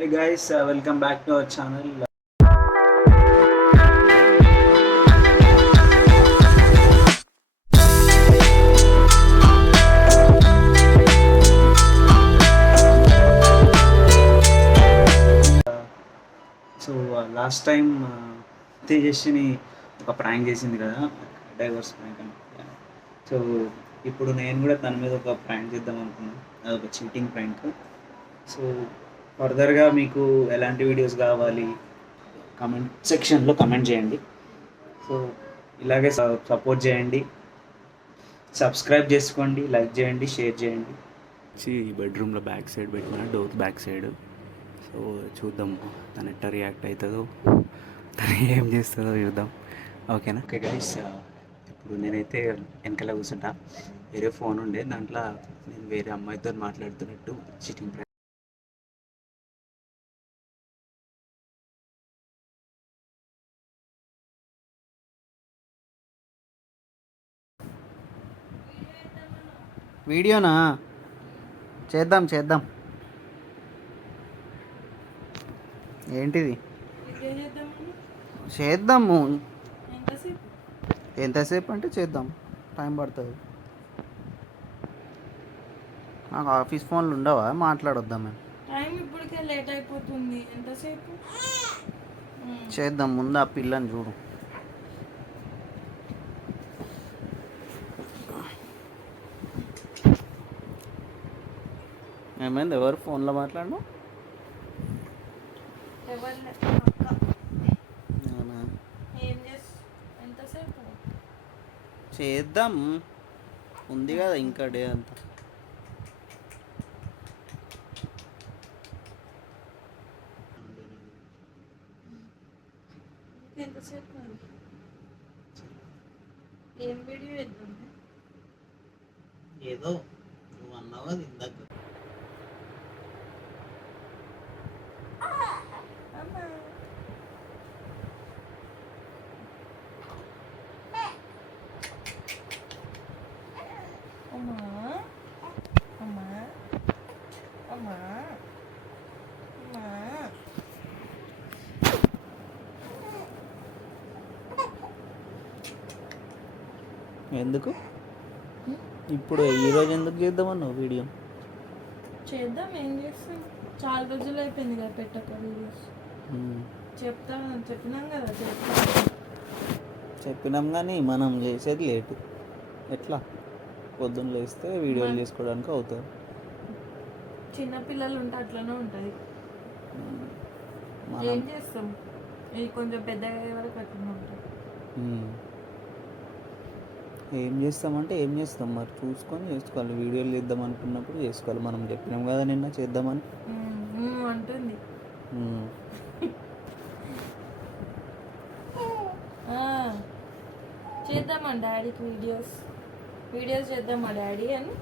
Hey guys, welcome back to our channel. Last time Tejaswini ఒక prank చేసింది కదా, divorce prank అని. సో ఇప్పుడు నేను కూడా తన మీద ఒక ప్రాంక్ చేద్దాం అనుకున్నాను, అదొక చీటింగ్ ప్రాంక్. సో ఫర్దర్గా మీకు ఎలాంటి వీడియోస్ కావాలి కామెంట్ సెక్షన్లో కమెంట్ చేయండి. సో ఇలాగే సపోర్ట్ చేయండి, సబ్స్క్రైబ్ చేసుకోండి, లైక్ చేయండి, షేర్ చేయండి. బెడ్రూమ్లో బ్యాక్ సైడ్ పెట్టిన డోర్ బ్యాక్ సైడ్. సో చూద్దాం తను ఎట్లా రియాక్ట్ అవుతుందో, తను ఏం చేస్తుందో చూద్దాం. ఓకేనా? ఓకే గైస్, ఇప్పుడు నేనైతే వెనకాల కూర్చుంటా. వేరే ఫోన్ ఉండే దాంట్లో నేను వేరే అమ్మాయితో మాట్లాడుతున్నట్టు చీటింగ్ ప్రాంక్. వీడియోనా చేద్దాం చేద్దాం. ఏంటిది? చేద్దాము. ఎంతసేపు అంటే చేద్దాం, టైం పడుతుంది. నాకు ఆఫీస్ ఫోన్లు ఉండవా? మాట్లాడొద్దాం మేము. టైం ఇప్పటికే లేట్ అయిపోతుంది, ఎంతసేపు చేద్దాం. ముందు ఆ పిల్లని చూడు. ఏమైంది? ఎవరు ఫోన్లో మాట్లాడను? ఎంతసేపు చేద్దాం, ఉంది కదా ఇంకా డే అంతా. ఎంతసేపు ఏం వీడియో వేద్దాం? ఏదో నువ్వు అన్నావు అది ఇందాక. ఎందుకు ఇప్పుడు ఈరోజు ఎందుకు చేద్దామన్నావు వీడియో? చేద్దాం, ఏం చేస్తాం, చాలా రోజులు అయిపోయింది కదా పెట్టక వీడియోస్. చెప్పినాం కదా చెప్పినాం కానీ మనం చేసేది లేటు. ఎట్లా పొద్దున్న లేస్తే వీడియోలు చేసుకోవడానికి అవుతుంది. చిన్నపిల్లలు ఉంటే అట్లనే ఉంటుంది. ఏం చేస్తాం, ఇది కొంచెం పెద్దగా అయ్యే వరకు అట్లనే ఉంటుంది. ఏం చేస్తామంటే ఏం చేస్తాం మరి, చూసుకొని చేసుకోవాలి. వీడియోలు చేద్దాం అనుకున్నప్పుడు చేసుకోవాలి. మనం చెప్పినాం కదా నిన్న చేద్దామని అంటుంది. చేద్దామా డాడీకి వీడియోస్ చేద్దామా డాడీ అని.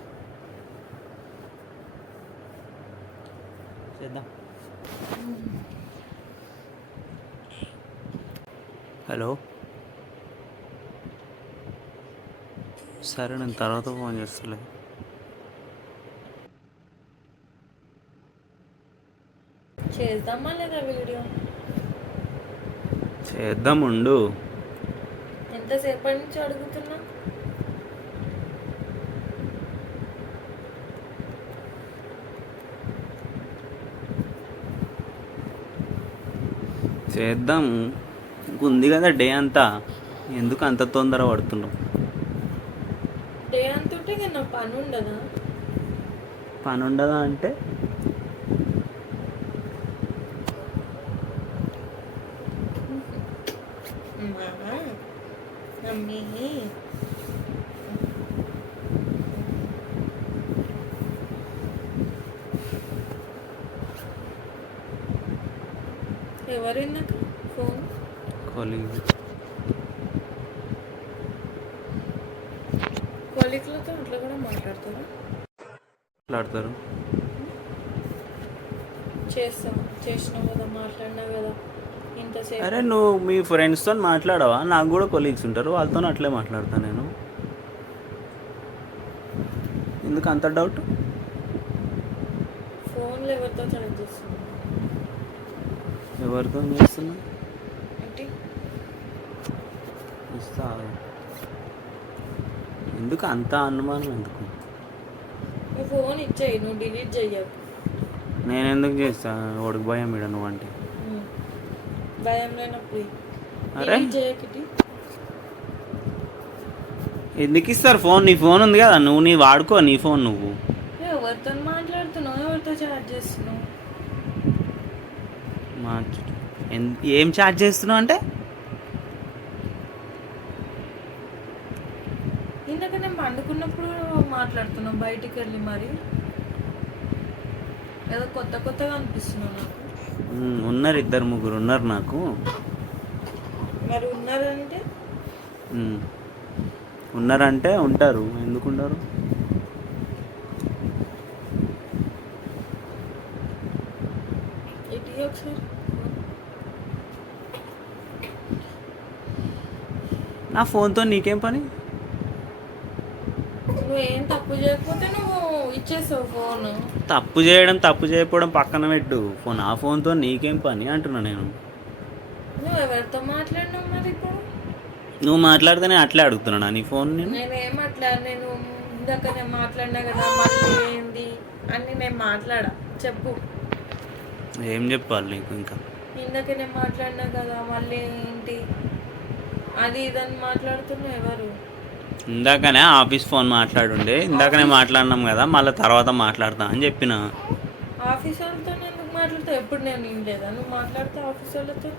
చేద్దాం. హలో, సరే నేను తర్వాత ఫోన్ చేస్తలే. చేద్దామా లేదా వీడియో? చేద్దాం, ఉండు. ఎంతసేపటి నుంచి అడుగుతున్నా. చేద్దాం, ఉంది కదా డే అంతా. ఎందుకు అంత తొందర పడుతున్నావు? డే అంతుంటే నా పని ఉండదా? పని ఉండదా అంటే మమ్మీ ఎవరైనా ఫోన్ కొలీగ్లతో అట్లా కూడా మాట్లాడతారు. చేసినావు కదా, మాట్లాడినావు కదా ఇంతసేపు. అరే నువ్వు మీ ఫ్రెండ్స్తో మాట్లాడవా? నాకు కూడా కొలీగ్స్ ఉంటారు, వాళ్ళతో అట్లే మాట్లాడతాను నేను. ఎందుకు అంత డౌట్? ఫోన్లో ఎవరితో చాట్ చేస్తున్నావు? ఎవరితో చేస్తున్నా? ఏంటి? ఇస్తా. ఎందుకు అంత అనుమానం ఎందుకు? నువ్వు ఫోన్ ఇచ్చేయి, నువ్వు డిలీట్ చెయ్యకు. నేను ఎందుకు చేస్తా? ఓడికి భయం ఇడ నువ్వు అంటే. భయం లేనప్పుడు అరే డిలీట్ చేయకిటి. ఎందుకు ఇస్తారు ఫోన్? నీ ఫోన్ ఉంది కదా, నువ్వు నీ వాడుకో నీ ఫోన్ నువ్వు. ఎవరితో మాట్లాడుతున్నావు, ఎవరితో చాట్ చేస్తున్నావు? మార్చు. ఏం చార్జ్ చేస్తున్నావు అంటే? ఇందాక నేను పండుకున్నప్పుడు మాట్లాడుతున్నావు బయటికి వెళ్ళి, మరి ఏదో కొత్త కొత్తగా అనిపిస్తున్నావు నాకు. ఉన్నారు 2-3 ఉన్నారు నాకు. మరి ఉన్నారంటే ఉన్నారంటే ఉంటారు, ఎందుకు ఉండరు? ఇటీ ఒకసారి. నా ఫోన్తో నీకేం పని? నువ్వేం తప్పు చేయకపోతే నువ్వు ఇచ్చేసావు ఫోన్. తప్పు చేయకపోవడం పక్కన పెట్టు. ఫోన్ ఆ ఫోన్తో నీకేం పని అంటున్నా నేను. నువ్వు ఎవరితో మాట్లాడినావు మరి ఇప్పుడు? నువ్వు మాట్లాడితేనే అట్లే అడుగుతున్నా నీ ఫోన్. నేనేం మాట్లాడు, నేను ఇందాక నేను మాట్లాడినా కదా, మళ్ళీ ఏంది అని నేను మాట్లాడా, చెప్పు. ఏం చెప్పాలి నీకు ఇంకా? ఇందాక నేను మాట్లాడినా కదా, మళ్ళీ ఏంటి అది ఇదని మాట్లాడుతున్నా. ఎవరు? ఇందాకనే ఆఫీస్ ఫోన్ మాట్లాడుండే, ఇందాకనే మాట్లాడినాం కదా, మళ్ళీ తర్వాత మాట్లాడతా అని చెప్పిన. ఆఫీస్ వాళ్ళతో ఎందుకు మాట్లాడతావు? ఎప్పుడు నేను వినలేదా నువ్వు మాట్లాడితే ఆఫీస్ వాళ్ళతో?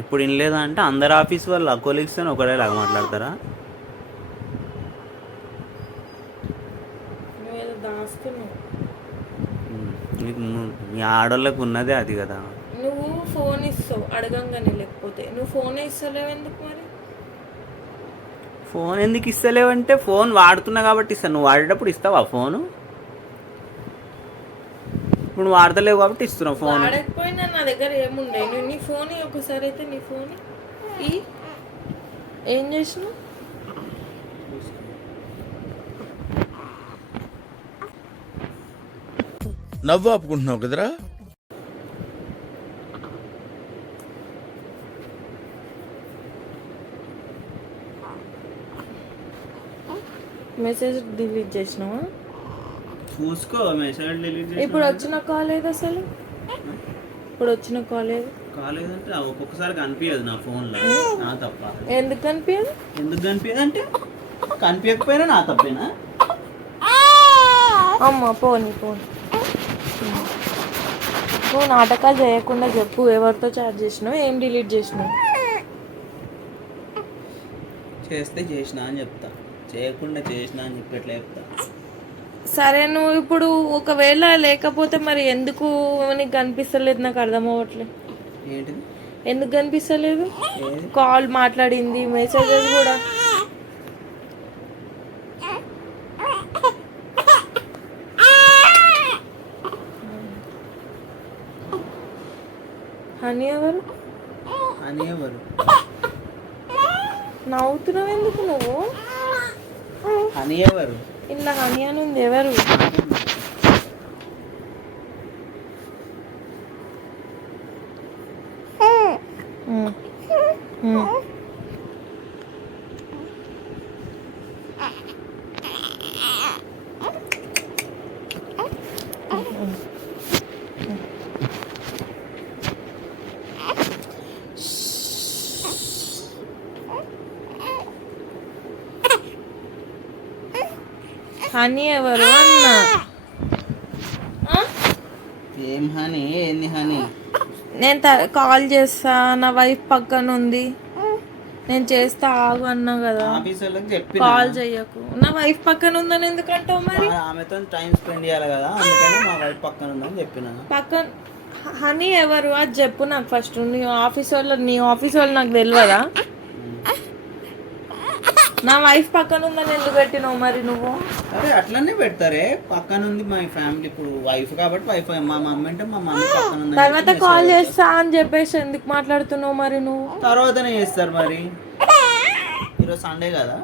ఇప్పుడు వినలేదా అంటే అందరు ఆఫీస్ వాళ్ళు కొలీగ్స్తో ఒకటేలాగా మాట్లాడతారా? నువ్వేదో దాస్తున్నావు. మీ ఆడోళ్ళకు ఉన్నదే అది కదా. నువ్వు ఫోన్ ఇస్తావు అడగంగానే, లేకపోతే నువ్వు ఫోన్ ఇస్తలేవు ఎందుకు మరి? ఫోన్ ఎందుకు ఇస్తలేవంటే ఫోన్ వాడుతున్నా కాబట్టి ఇస్తాను. నువ్వు వాడేటప్పుడు ఇస్తావా ఫోను? ఇప్పుడు నువ్వు వాడతలేవు కాబట్టి ఇస్తున్నావు ఫోన్. వాడకపోయినా నా దగ్గర ఏముండే. నువ్వు నీ ఫోన్ ఒకసారి అయితే నీ ఫోన్ ఏం చేసినావు? నవ్వు ఆపుకుంటున్నావు కదరా? మెసేజ్ డిలీట్ చేసినావా? చూసుకో మెసేజ్ డిలీట్. ఇప్పుడు వచ్చిన కాల్ ఏది అసలు? ఇప్పుడు వచ్చిన కాల్ ఏది? కాలేదంటే ఒక్కొక్కసారి కనిపించదు నా ఫోన్లో. నా తప్ప. ఎందుకు కనిపించదు? ఎందుకు కనిపించదు అంటే కనిపించకపోయినా నా తప్పేనా? అమ్మ పోనీ నువ్వు నాటకాలు చేయకుండా చెప్పు. ఎవరితో చాట్ చేసినావు, ఏం డిలీట్ చేసినావు? చేస్తే చేసినా అని చెప్తా, చేయకుండా చేసినా అని చెప్పి ఎట్లా చెప్తా? సరే, నువ్వు ఇప్పుడు ఒకవేళ లేకపోతే మరి ఎందుకు నీకు కనిపిస్తలేదు? నాకు అర్థం అవ్వట్లేదు. ఏంటిది? ఎందుకు కనిపిస్తలేదు? కాల్ మాట్లాడింది, మెసేజెస్ కూడా. హనీ ఎవరు? అని ఎవరు? నవ్వుతున్నావు ఎందుకు నువ్వు? అని ఎవరు? ఇలా హనీ అని ఉంది, ఎవరు? హనీ ఎవరు అన్నా? ఏం హనీ? ఏంది హనీ? నేను కాల్ చేస్తా, నా వైఫ్ పక్కన ఉంది, నేను చేస్తా ఆగు అన్నా కదా. కాల్ చెయ్యకు. నా వైఫ్ పక్కన ఉందని ఎందుకంటావు మరి? ఆమెతో టైం స్పెండ్ చేయాలి కదా, అందుకని మా వైఫ్ పక్కన ఉందని చెప్పిన. పక్కన హనీ ఎవరు అది చెప్పు నాకు ఫస్ట్. నీ ఆఫీస్ వాళ్ళు నాకు తెలియదా? నా వైఫ్ పక్కన ఉందని ఎందుకు పెట్టినావు మరి నువ్వు? అరే అట్లనే పెడతారే, పక్కన ఉంది మా ఫ్యామిలీ. ఇప్పుడు వైఫ్ కాబట్టి వైఫ్, మా మమ్మీ అంటే మా మమ్మీ పక్కన ఉంది. తర్వాత కాల్ చేస్తా అని చెప్పేసి ఎందుకు మాట్లాడుతున్నావు మరి నువ్వు? తర్వాతనే చేస్తారు మరి. ఈరోజు సండే కదా.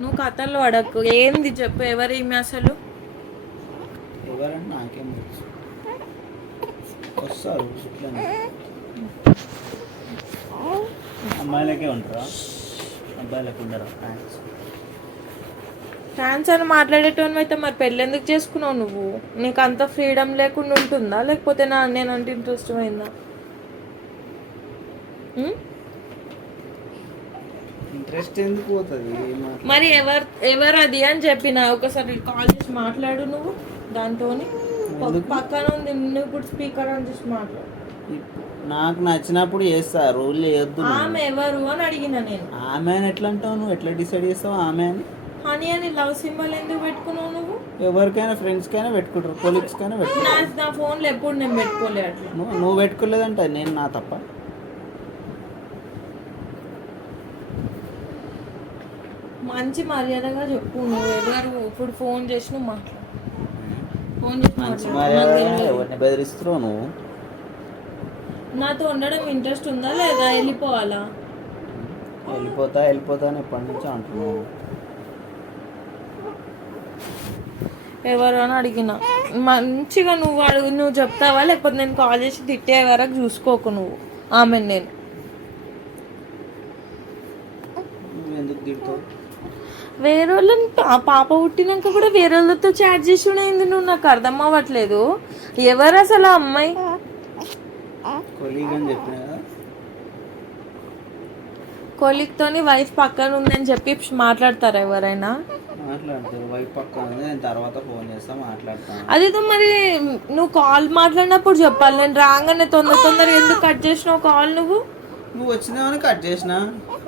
నువ్వు కథల్లో అడగకు. ఏంది చెప్పు, ఎవరు ఈమె అసలు? ఎవరంటే నాకేం తెలుసు. వస్తారు ఇట్లనే. అమ్మాయిలకే ఉంటారా, అబ్బాయిలకు ఉండరా ఫ్యాన్స్? ఫ్యాన్స్ అని మాట్లాడేటోని అయితే మరి పెళ్ళి ఎందుకు చేసుకున్నావు నువ్వు? నీకు అంత ఫ్రీడమ్ లేకుండా ఉంటుందా, లేకపోతే నేనంటే ఇంట్రెస్ట్ పోయిందా? ఇంట్రెస్ట్ ఎందుకు పోతుంది? మరి ఎవరు అది అని చెప్పిన ఒకసారి కాల్ చేసి మాట్లాడు నువ్వు దాంతోని. పక్కన ఉంది, నువ్వు ఇప్పుడు స్పీకర్ అని చేసి మాట్లాడు. నాకు నచ్చినప్పుడు చేస్తా, రూల్ చేయొద్దు. ఆమె ఎవరు అని అడిగిన నేను. ఆమె అని ఎట్లా అంటావు నువ్వు? ఎట్లా డిసైడ్ చేస్తావు ఆమె అని? హనీ అని లవ్ సింబల్ ఎందుకు పెట్టుకున్నావు నువ్వు? ఎవరికైనా ఫ్రెండ్స్కైనా పెట్టుకుంటారు, కొలీగ్స్కైనా పెట్టుకుంటారు. నా ఫోన్లో ఎప్పుడు నేను పెట్టుకోలే అట్లా. నువ్వు పెట్టుకోలేదంటే నేను నా తప్ప? మంచి మర్యాదగా చెప్పు. నువ్వు ఎవరు ఇప్పుడు ఫోన్ చేసి నువ్వు మాట్లాడు. ఫోన్ చేసి మంచి మాట్లాడు. మర్యాద ఎవరిని బెదిరిస్తున్నావు నువ్వు? నాతో ఉండడం ఇంట్రెస్ట్ ఉందా లేదా? వెళ్ళిపోవాలా? వెళ్ళిపోతా అని ఎప్పటి నుంచో అంటున్నావు. ఎవరు అని అడిగిన మంచిగా నువ్వు చెప్తావా, లేకపోతే నేను కాల్ చేసి తిట్టే వరకు చూసుకోకు నువ్వు ఆమెను. నేను నువ్వు ఎందుకు తిడతావు? వేరే వాళ్ళని పాప పుట్టినాక కూడా వేరే వాళ్ళతో చాట్ చేసి ఉండేది నువ్వు. నాకు అర్థం అవ్వట్లేదు. ఎవరు అసలు ఆ అమ్మాయి? కొలీగ్ అని చెప్పిన కదా. కొలీగ్తోని వైఫ్ పక్కన ఉందని చెప్పి మాట్లాడతారా ఎవరైనా? మాట్లాడతారు, వైఫ్ పక్కన ఉంది, నేను తర్వాత ఫోన్ చేస్తా మాట్లాడతాను. అదేదో మరి నువ్వు కాల్ మాట్లాడినప్పుడు చెప్పాలి. నేను రాగానే తొందరగా ఎందుకు కట్ చేసినావు కాల్? నువ్వు వచ్చినావని కట్ చేసిన,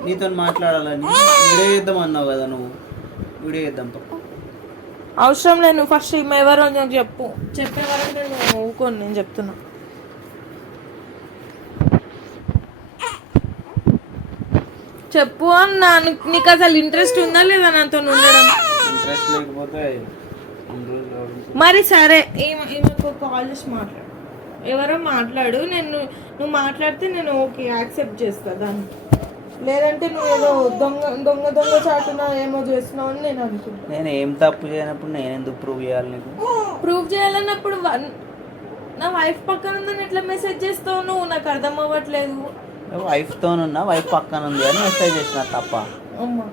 నీతో మాట్లాడాలని. వీడియో చేద్దాం అన్నావు కదా నువ్వు, వీడియో చేద్దాం. అవసరం లేదు. నువ్వు ఫస్ట్ ఈమె ఎవరో నాకు చెప్పు. చెప్పే వరకు నేను ఊకోను. నేను చెప్తున్నా. చెప్పు అన్నా. నీకు అసలు ఇంట్రెస్ట్ ఉందా లేదా నాతో ఉండడం? ఇంట్రెస్ట్ లేకపోతే మరి సరే, ఈమెకు కాల్ చేసి మాట్లాడు. ఎవరో మాట్లాడు. నువ్వు మాట్లాడితే నేను ఓకే యాక్సెప్ట్ చేస్తా దాన్ని. లేదంటే నువ్వు ఏదో దొంగ చాటున ఏమో చేస్తున్నావు అని నేను అనుకుంటా. నేను ఏం తప్పు చేయనప్పుడు నేను ఎందుకు ప్రూవ్ చేయాలి నీకు? ప్రూవ్ చేయాలన్నప్పుడు నా వైఫ్ పక్కన ఉందని ఎట్లా మెసేజ్ చేస్తావు నువ్వు? నాకు అర్థం అవ్వట్లేదు. వైఫ్తోనున్నా, వైఫ్ పక్కన ఉంది అని మెసేజ్ చేసిన తప్ప? అమ్మా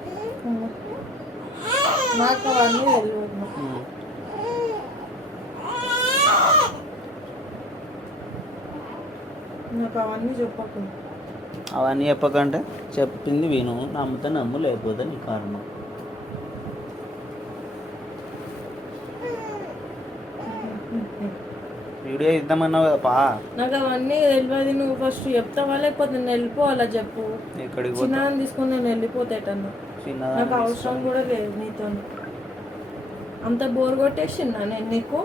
నాకు అవన్నీ తెలియదు. నాకు అవన్నీ చెప్పకు. అవన్నీ చెప్పకంటే చెప్పింది విను. నమ్ముతా నమ్ము, లేకపోతే నీ కారణం. వీడియో ఇద్దామన్నావు కదా పా. నాకు అవన్నీ తెలియదు. నువ్వు ఫస్ట్ చెప్తావా, లేకపోతే నేను వెళ్ళిపోవాలా చెప్పు. ఎక్కడికి చిన్నదాన్ని తీసుకొని నేను వెళ్ళిపోతేటన్నా. నాకు అవసరం కూడా లేదు నీతో. అంత బోర్ కొట్టేసిందా నేను నీకు?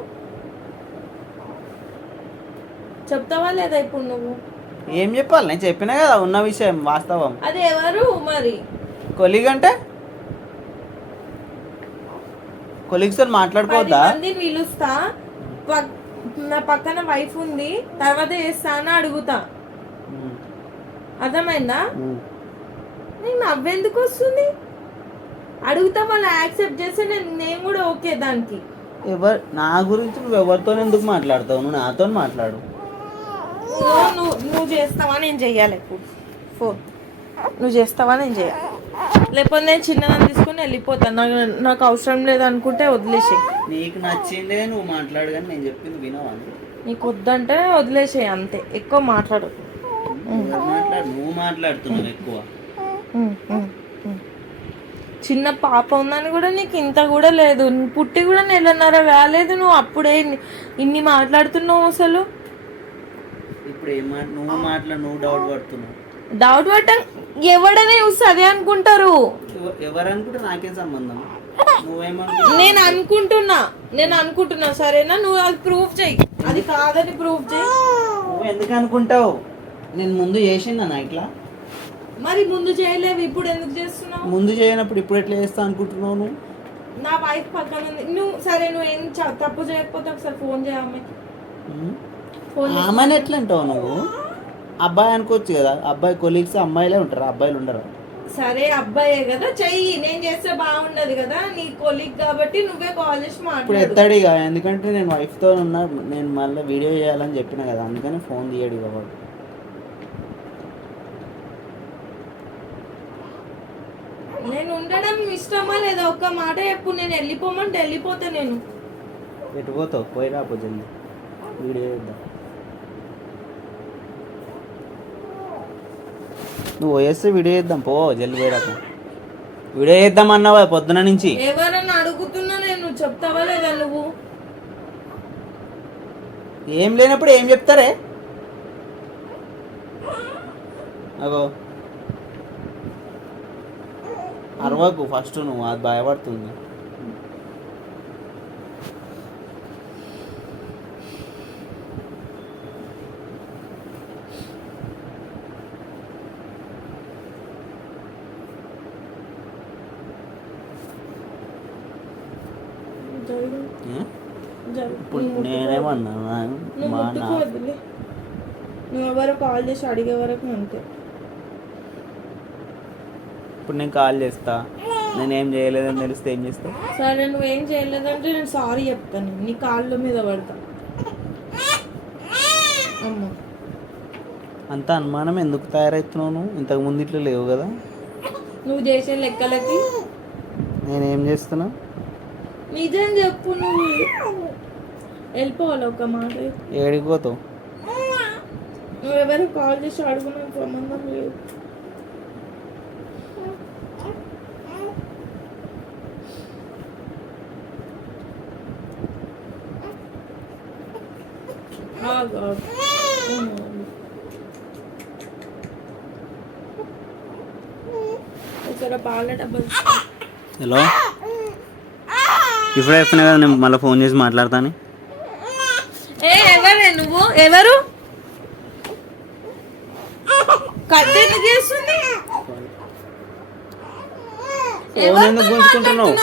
చెప్తావా లేదా ఇప్పుడు నువ్వు? ఏం చెప్పాలి? నేను చెప్పినా కదా ఉన్న విషయం, వాస్తవం. అది ఎవరు మరి? కొలీగ్ అంటే కొలీగ్స్ తో మాట్లాడుకోవద్దా? పిలుస్తా, నా పక్కన వైఫ్ ఉంది, తర్వాత చేస్తా అని అడుగుతా. అర్థమైందా? నీకు నవ్వెందుకు వస్తుంది? అడుగుతా, వాళ్ళు యాక్సెప్ట్ చేస్తే నేను కూడా ఓకే దానికి. నా గురించి నువ్వు ఎవరితో ఎందుకు మాట్లాడతావు? నువ్వు నాతో మాట్లాడు. నువ్వు చేస్తావా నేను చెయ్యాలి ఇప్పుడు ఫోన్? నువ్వు చేస్తావా నేను చేయాలి? లేకపోతే నేను చిన్నదాన్ని తీసుకొని వెళ్ళిపోతాను. నాకు అవసరం లేదు అనుకుంటే వదిలేసే. నీకు నచ్చిందే నువ్వు మాట్లాడు, కానీ నేను చెప్పింది వినవా? నీకు వద్దంటే వదిలేసే అంతే. ఎక్కువ మాట్లాడు. నువ్వు మాట్లాడుతున్నావు ఎక్కువ. చిన్న పాప ఉందని కూడా నీకు ఇంత కూడా లేదు. పుట్టి కూడా నెలన్నర రాలేదు. నువ్వు అప్పుడే ఇన్ని మాట్లాడుతున్నావు అసలు. ఇప్పుడు నువ్వు డౌట్ పడుతున్నావు. డౌట్ పట్ట ఎవడనే చూస్తే అదే అనుకుంటారు. ఎవరు అనుకుంటే నాకేం సంబంధం? నేను అనుకుంటున్నా సరేనా? నువ్వు అది ప్రూఫ్ చెయ్యి. అది కాదని ప్రూఫ్ చెయ్యి. నువ్వు ఎందుకు అనుకుంటావు? నేను ముందు చేసిందా ఇట్లా? మరి ముందు చేయలేవు, ఇప్పుడు ఎందుకు చేస్తున్నావు? ముందు చేయనప్పుడు ఇప్పుడు ఎట్లా చేస్తా అనుకుంటున్నావు నువ్వు? నా వైఫ్ పక్కన ఉంది. నువ్వు ఏం తప్పు చేయకపోతే ఒకసారి ఫోన్ చేయమ్మ. ఆమెను ఎట్లా అంటావు నువ్వు? అబ్బాయి అనుకోవచ్చు కదా. అబ్బాయి కొలీగ్స్ అమ్మాయిలే ఉంటారు, అబ్బాయిలు ఉండరు. సరే అబ్బాయే కదా చెయ్యి, నేను చేస్తే బాగుండదు కదా, నీ కొలీగ్ కాబట్టి నువ్వే కాల్ చేసి ఇప్పుడు మాట్లాడు. ఎత్తాడు ఇక, ఎందుకంటే నేను వైఫ్తో ఉన్నా, నేను మళ్ళీ వీడియో చేయాలని చెప్పిన కదా, అందుకని ఫోన్ తీయడు ఇక వాడు. నేను ఉండడం ఇష్టమా లేదా ఒక్క మాట చెప్పు, నేను వెళ్ళిపోమంటే వెళ్ళిపోతా నేను. ఎటు పోతావు, పోయి రాపో జల్ది, వీడియో చేద్దాం. నువ్వు పోయేస్తే వీడియో చేద్దాం, పో జల్ది పోయిరాక. వీడియో చేద్దాం అన్నావా పొద్దున నుంచి? ఎవరన్నా అడుగుతున్నా నేను, చెప్తావా లేదా నువ్వు? ఏం లేనప్పుడు ఏం చెప్తారే? అగో అరవకు ఫస్ట్, నువ్వు అది భయపడుతుంది. ఇప్పుడు నేనేమన్నా నువ్వు మా నా ముట్టుకోవద్దులే, నువ్వు ఎవరో కాల్ చేసి అడిగే వరకు అంతే. ఇప్పుడు నేను కాల్ చేస్తా, నేనేం చేయలేదని తెలిస్తే ఏం చేస్తా? సరే నువ్వేం చేయలేదంటే నేను సారీ చెప్తాను, నీ కాళ్ళ మీద పడతా. అమ్మా అంత అనుమానం ఎందుకు తయారవుతున్నావు నువ్వు? ఇంతకు ముందు ఇట్లా లేవు కదా. నువ్వు చేసే లెక్కలకి నేనేం చేస్తున్నా? నిజం చెప్పు, నువ్వు వెళ్ళిపోవాలి ఒక మాట. ఏడికి పోతావు? నువ్వు ఎవరు కాల్ చేసి అడుగున్నా సంబంధం లేదు. ఇక్కడ పాల డబ్బా. హలో, ఇప్పుడు చెప్తున్నా కదా నేను మళ్ళీ ఫోన్ చేసి మాట్లాడతాను. ఎవరే నువ్వు? ఎవరు కట్ ఎందుకు చేస్తుంది? ఫోన్ ఎందుకు గుంజుకుంటున్నావు?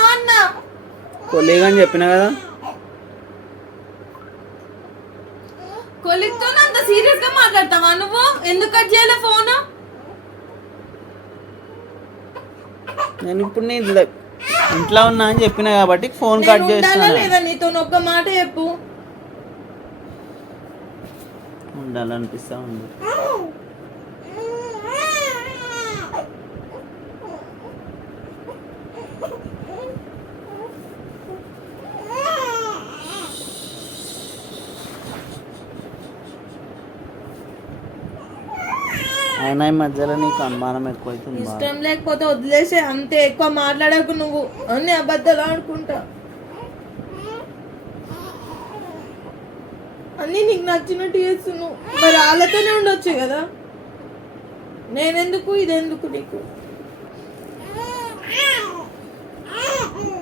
కొలీగ్ అని చెప్పినా కదా. కొలిక్తో అంత సీరియస్ గా మాట్లాడతావా నువ్వు? ఎందుకు కట్ చేయలే ఫోన్? నేను ఇప్పుడు నీ ఇంట్లో ఉన్నా అని చెప్పినా కాబట్టి ఫోన్ కట్ చేస్తున్నా. లేదా నీతో ఒక్క మాట చెప్పు. ఉండాలనిపిస్తా ఉంది. అయినా ఈ మధ్యలో నీకు అనుమానం ఎక్కువైతుంది. ఇష్టం లేకపోతే వదిలేసే, అంతే. ఎక్కువ మాట్లాడకు నువ్వు, అన్ని అబద్ధాలు ఆడుకుంటా. అన్నీ నీకు నచ్చినట్టు చేస్తున్నావు, మరి వాళ్ళతోనే ఉండొచ్చు కదా. నేనెందుకు, ఇదెందుకు నీకు?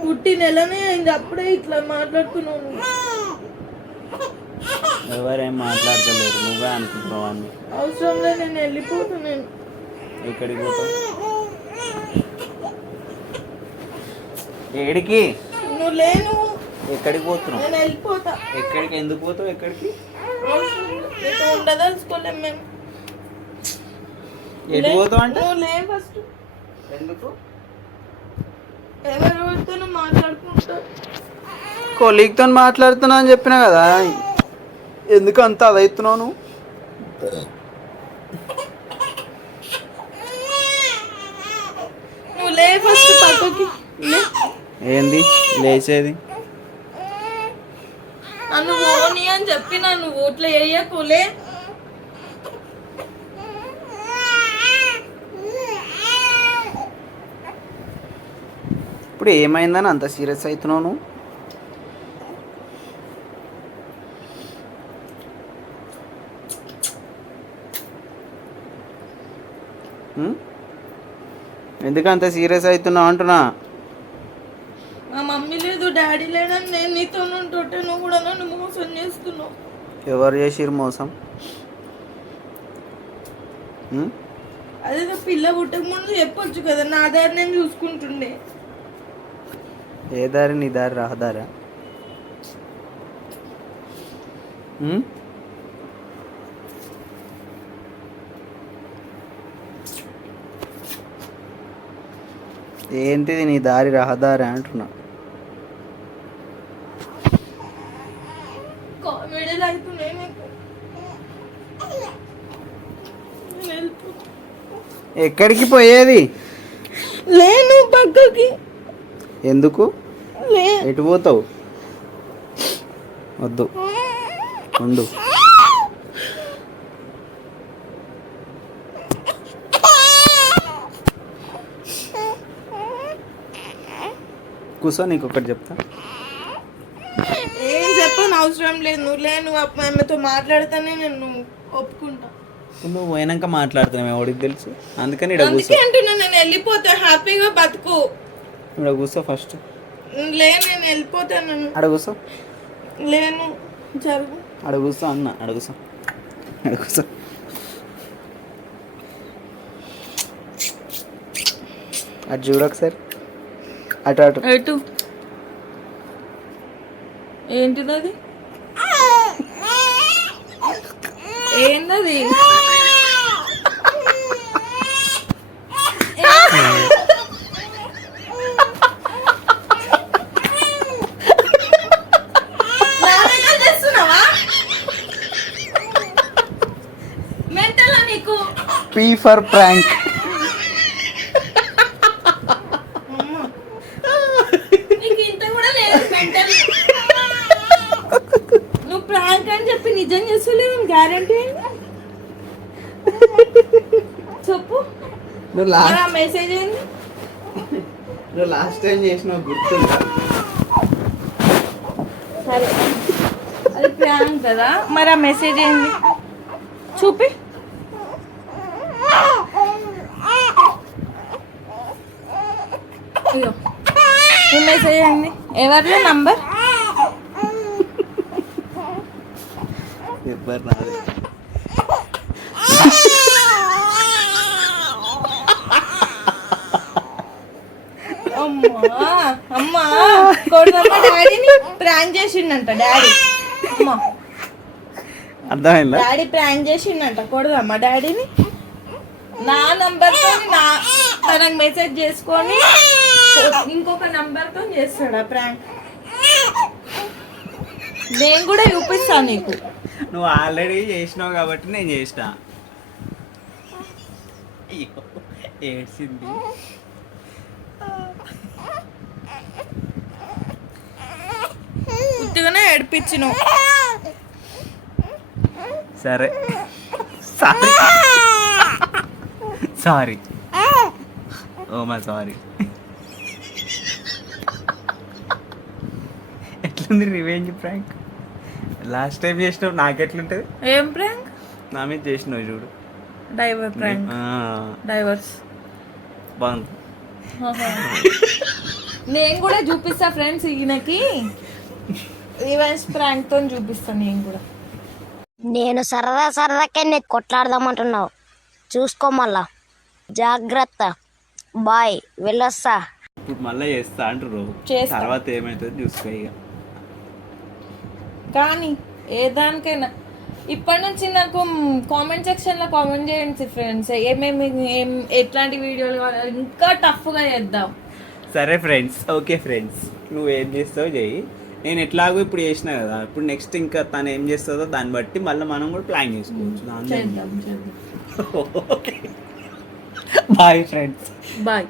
పుట్టి నెలనే అయింది, అప్పుడే ఇట్లా మాట్లాడుతున్నావు నువ్వు. ఎవరేం మాట్లాడతలేరు, నువ్వే అనుకుంటున్నావు అన్ని. అవసరం లేదు, నేను వెళ్ళిపోతున్నాను. ఎక్కడికి పోతావు? ఏడికి? నువ్వు లేను. ఎక్కడికి పోతున్నావు? నేను వెళ్ళిపోతా. ఎక్కడికి? ఎందుకు పోతావు? ఎక్కడికి? నీతో ఉండదలుచుకోలేం మేము. ఎటు పోతావు అంటే? నువ్వు లే ఫస్ట్. ఎందుకు? ఎవరితో మాట్లాడుకుంటా. కొలీగ్తో మాట్లాడుతున్నా అని చెప్పినా కదా, ఎందుకు అంత అదవుతున్నావు నువ్వు? నువ్వు లే ఫస్ట్ పక్కకి. ఏంది లేచేది? నన్ను ఓని అని చెప్పినా, నువ్వు ఇట్లా వేయకులే. ఇప్పుడు ఏమైందని అంత సీరియస్ అవుతున్నావు నువ్వు? ఎందుకు అంత సీరియస్ అవుతున్నావు అంటున్నా? మా మమ్మీ లేదు, డాడీ లేడని నేను నీతో ఉంటుంటే నువ్వు కూడా నన్ను మోసం చేస్తున్నావు. ఎవరు చేసిరు మోసం? అదే పిల్ల పుట్టక ముందు చెప్పొచ్చు కదా, నా దారి నేను చూసుకుంటుండే. ఏ దారి? నీ దారి రహదారా? ఏంటిది నీ దారి రహదారి అంటున్నా. కామెడీలు అవుతున్నాయి నీకు. నేను వెళ్ళిపోతా. ఎక్కడికి పోయేది? లేను పక్కకి. ఎందుకు? లే. ఎటు పోతావు? వద్దు ఉండు. కూర్చో, నీకు ఒకటి చెప్తా. ఏం చెప్పని అవసరం లేదు. నువ్వు లేను ఆమెతో మాట్లాడితేనే నేను ఒప్పుకుంటా. నువ్వు పోయినాక మాట్లాడుతున్నావు, ఎవడికి తెలుసు? అందుకని ఇక్కడ అందుకే కూర్చో. అంటున్నా, నేను వెళ్ళిపోతా. హ్యాపీగా బతుకు. ఇక్కడ కూర్చో ఫస్ట్. నేను వెళ్ళిపోతాను. ఆడ కూర్చో. లేను, జరుగు. ఆడ కూర్చో అన్న, ఆడ కూర్చో, ఆడ కూర్చో. అటు చూడు ఒకసారి, అటు అటు. ఎటు? ఏంటిది అది? ఏందది? మెంటలా నీకు? P for prank. నీకు ఇంత కూడా లేదు మెంటల్. నువ్వు ప్రాంక్ అని చెప్పి నిజం చేస్తలేవు, గ్యారంటీ. చెప్పు. నువ్వు మెసేజ్ ఏంది? నువ్వు లాస్ట్ టైం చేసిన గుర్తుందా? సరే, అది ప్రాంక్ కదా, మరి ఆ మెసేజ్ ఏంది చూపి. అయ్యో, ఈ మెసేజ్ ఏంది? ఎవరిలో నంబర్? ఎవరు నాది? అమ్మా అమ్మా, కొడుదమ్మ డాడీని ప్రాంక్ చేసిండంట డాడీ. అమ్మా, అర్థమైందా? డాడీ ప్రాంక్ చేసిండంట, కొడుదమ్మ డాడీని. నా నంబర్తో తనకు మెసేజ్ చేసుకొని ఇంకొక నంబర్తో చేస్తాడా ప్రాంక్? నేను కూడా చూపిస్తాను నీకు. నువ్వు ఆల్రెడీ చేసినావు కాబట్టి నేను చేసిన. అయ్యో, ఏడ్చింది. ఉత్తిగానే ఏడిపించినావు. సరే, సారీ సారీ, ఓ మా సారీ. ఎట్లుంది రివెంజ్ ప్రాంక్? లాస్ట్ టైం చేసినావు, నాకెట్లుంటుంది? ఏం ప్రాంక్? నా మీద చేసినావు చూడు, డైవర్ ప్రాంక్. డైవర్స్ బాగుంది. నేను కూడా చూపిస్తా ఫ్రెండ్స్, ఈయనకి రివెంజ్ ప్రాంక్ తో చూపిస్తా నేను కూడా. నేను సరదాకే నీకు కొట్లాడదామంటున్నావు, చూసుకో మళ్ళా. జాగ్రత్త, బాయ్, వెళ్ళొస్తా. ఇప్పుడు మళ్ళీ చేస్తా అంటారు, చేస్తా. తర్వాత ఏమవుతుంది చూసుకో ఇక. కానీ ఏ దానికైనా ఇప్పటి నుంచి నాకు కామెంట్ సెక్షన్లో కామెంట్ చేయండి ఫ్రెండ్స్, ఎట్లాంటి వీడియోలు కావాలి, ఇంకా టఫ్గా చేద్దాం. సరే ఫ్రెండ్స్, ఓకే ఫ్రెండ్స్, నువ్వు ఏం చేస్తావో చెయ్యి. నేను ఎట్లాగో ఇప్పుడు చేసినా కదా, ఇప్పుడు నెక్స్ట్ ఇంకా తను ఏం చేస్తుందో దాన్ని బట్టి మళ్ళీ మనం కూడా ప్లాన్ చేసుకోవచ్చు. చేద్దాం. Okay, bye friends. బాయ్.